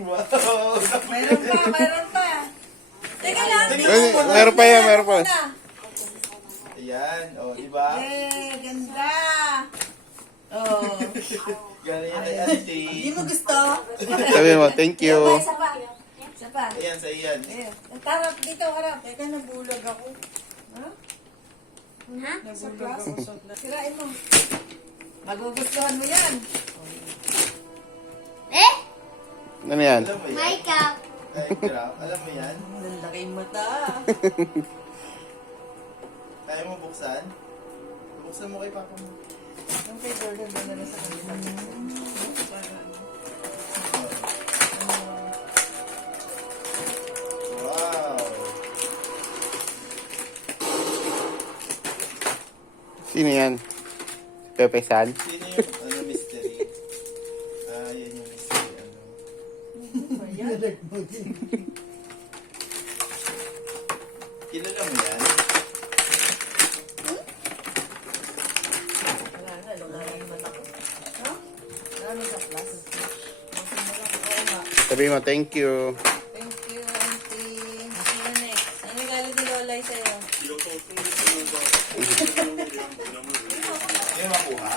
Wow. Mayroon pa. Teka lang. Meron pa yan, meron pa. Ayan, o, diba? Ganda. Oh. Galing yan kay Auntie. Hindi mo gusto? Sabi mo, thank you. Isa pa. Isa pa. Ayan, sa iyan. Ayun. Tarap dito, harap. Teka, nabulag ako. Ha? Ha? Nabulag ako. Sirain mo. Magugustuhan mo yan. Eh? Ano yan? Alam mo yan? Makeup. Ay, crap. Alam mo yan? Ang laki yung mata. Kaya mo buksan? Buksan mo kay Papa mo. Ang kay Jordan ba na sa kanila? Para ano? Wow. Sino yan? Pepe San? Sino yung mystery? Yan yung mystery. Kilala mo yan? Wala na, lumayan naman ako. Ha? Ano sa class? Oo nga. Sabi mo, thank you. Thank you, Auntie. Sino next? Ano yung galit ni Lolay sa'yo? Hindi makuha.